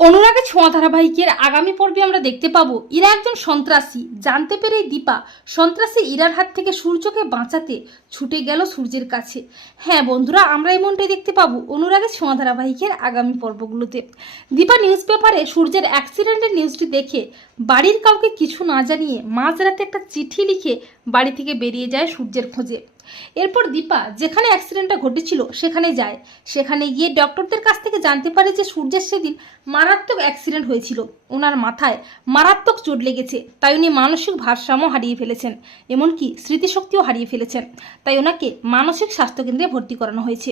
অনুরাগের ছোঁয়া ধারাবাহিকের আগামী পর্বে আমরা দেখতে পাবো ইরা একজন সন্ত্রাসী। জানতে পেরে দীপা সন্ত্রাসী ইরার হাত থেকে সূর্যকে বাঁচাতে ছুটে গেল সূর্যের কাছে। হ্যাঁ বন্ধুরা, আমরা এমনটাই দেখতে পাবো অনুরাগের ছোঁয়া ধারাবাহিকের আগামী পর্বগুলোতে। দীপা নিউজ পেপারে সূর্যের অ্যাক্সিডেন্টের নিউজটি দেখে বাড়ির কাউকে কিছু না জানিয়ে মাঝরাতে একটা চিঠি লিখে বাড়ি থেকে বেরিয়ে যায় সূর্যের খোঁজে। এরপর দীপা যেখানে অ্যাক্সিডেন্টটা ঘটেছিল সেখানে যায়। সেখানে গিয়ে ডক্টরদের কাছ থেকে জানতে পারে যে সূর্যের সেদিন মারাত্মক অ্যাক্সিডেন্ট হয়েছিল। ওনার মাথায় মারাত্মক চোট লেগেছে, তাই উনি মানসিক ভারসাম্য হারিয়ে ফেলেছেন, এমনকি স্মৃতিশক্তিও হারিয়ে ফেলেছেন। তাই ওনাকে মানসিক স্বাস্থ্যকেন্দ্রে ভর্তি করানো হয়েছে।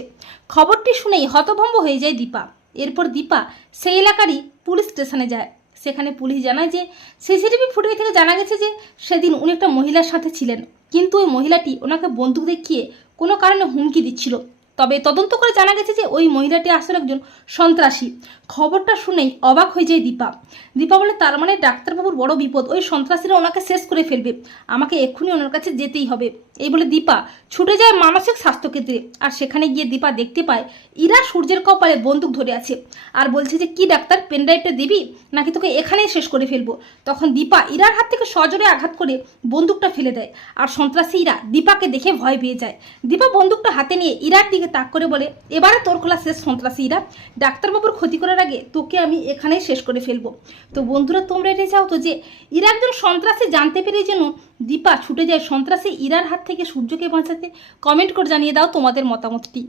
খবরটি শুনেই হতভম্ব হয়ে যায় দীপা। এরপর দীপা সেই এলাকারই পুলিশ স্টেশনে যায়। সেখানে পুলিশ জানায় যে সিসিটিভি ফুটেজ থেকে জানা গেছে যে সেদিন উনি একটা মহিলার সাথে ছিলেন। কিন্তু ওই মহিলাটি ওনাকে বন্দুক দেখিয়ে কোনো কারণে হুমকি দিচ্ছিল। তবে তদন্ত করে জানা গেছে যে ওই মহিলাটি আসলে একজন সন্ত্রাসী। খবরটা শুনেই অবাক হয়ে যায় দীপা। দীপা বলে, তার মানে ডাক্তারবাবুর বড় বিপদ, ওই সন্ত্রাসীরা ওনাকে শেষ করে ফেলবে। আমাকে এক্ষুনি ওনার কাছে যেতেই হবে। এই বলে দীপা ছুটে যায় মানসিক স্বাস্থ্যকেন্দ্রে। আর সেখানে গিয়ে দীপা দেখতে পায়, ইরা সূর্যের কপালে বন্দুক ধরে আছে। আর বলছে যে, কি ডাক্তার পেনড্রাইভটা দিবি? নাকি তোকে এখানেই শেষ করে ফেলব? তখন দীপা ইরার হাত থেকে সজোরে আঘাত করে বন্দুকটা ফেলে দেয়। আর সন্ত্রাসী ইরা দীপাকে দেখে ভয় পেয়ে যায়। দীপা বন্দুকটা হাতে নিয়ে ইরার দিকে তাক করে বলে, এবারে তোর খোলা শেষ সন্ত্রাসী ইরা। ডাক্তারবাবুর ক্ষতি করার আগে তোকে আমি এখানেই শেষ করে ফেলব। তো বন্ধুরা, তোমরা এটা চাও তো যে, ইরা একজন সন্ত্রাসী জানতে পেরে যেন দীপা ছুটে যায় সন্ত্রাসী ইরার হাত থেকে সূর্যকে বাঁচাতে, কমেন্ট করে জানিয়ে দাও তোমাদের মতামতটি।